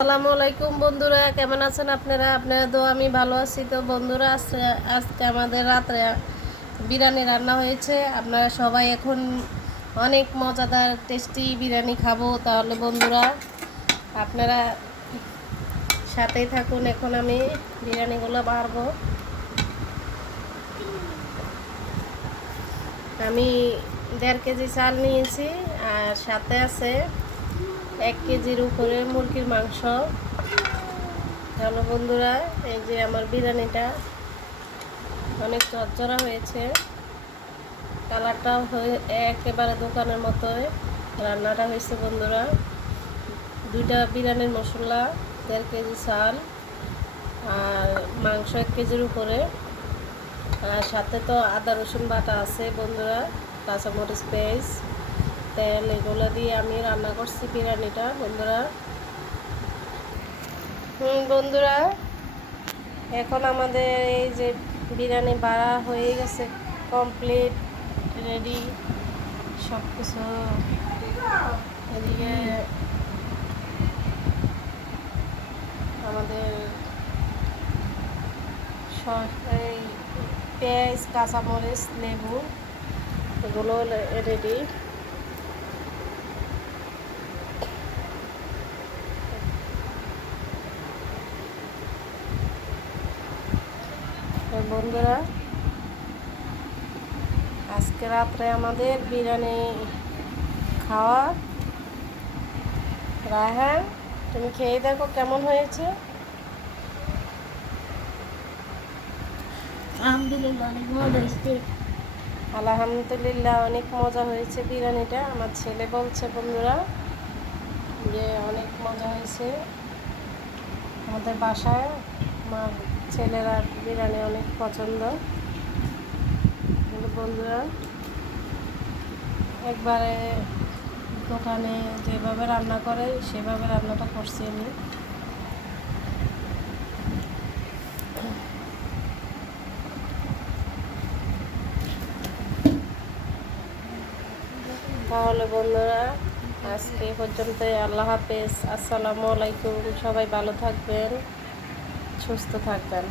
আসসালামু আলাইকুম বন্ধুরা, কেমন আছেন আপনারা? তো আমি ভালো আছি। তো বন্ধুরা, আজকে আমাদের রাত্রে বিরিয়ানি রান্না হয়েছে। আপনারা সবাই এখন অনেক মজাদার টেস্টি বিরিয়ানি খাবো। তাহলে বন্ধুরা, আপনারা সাথেই থাকুন। এখন আমি বিরিয়ানিগুলো বাড়বো। আমি 1.5 কেজি চাল নিয়েছি, আর সাথে আছে 1 কেজির উপরে মুরগির মাংস। হ্যালো বন্ধুরা, এই যে আমার বিরিয়ানিটা অনেক চরচরা হয়েছে, কালারটাও একেবারে দোকানের মতোই রান্নাটা হয়েছে বন্ধুরা। 2টা বিরিয়ানির মশলা, 1.5 কেজি চাল, আর মাংস 1 কেজির উপরে, আর সাথে তো আদা রসুন বাটা আছে বন্ধুরা, কাঁচামরিচ পেস্ট, তেল, এগুলো দিয়ে আমি রান্না করছি বিরিয়ানিটা বন্ধুরা। বন্ধুরা, এখন আমাদের এই যে বিরিয়ানি বাড়া হয়ে গেছে, কমপ্লিট রেডি সব কিছু। এদিকে আমাদের এই পেঁয়াজ, কাঁচামরিচ, লেবু, এগুলো রেডি। বন্ধুরা, আজকে রাত্রে আমাদের বিরিয়ানি খাওয়া। রায়হান, তুমি খেয়ে দেখো কেমন হয়েছে। আলহামদুলিল্লাহ, অনেক মজা হয়েছে বিরিয়ানিটা। আমার ছেলে বলছে বন্ধুরা যে অনেক মজা হয়েছে। আমাদের বাসায় আমার ছেলেরা বিরিয়ানি অনেক পছন্দ। বন্ধুরা, একবারে দোকানে যেভাবে রান্না করে সেভাবে রান্নাটা করছি আমি। তাহলে বন্ধুরা, আজকে পর্যন্ত। আল্লাহ হাফেজ, আসসালামু আলাইকুম। সবাই ভালো থাকবেন, সুস্থ থাকবেন।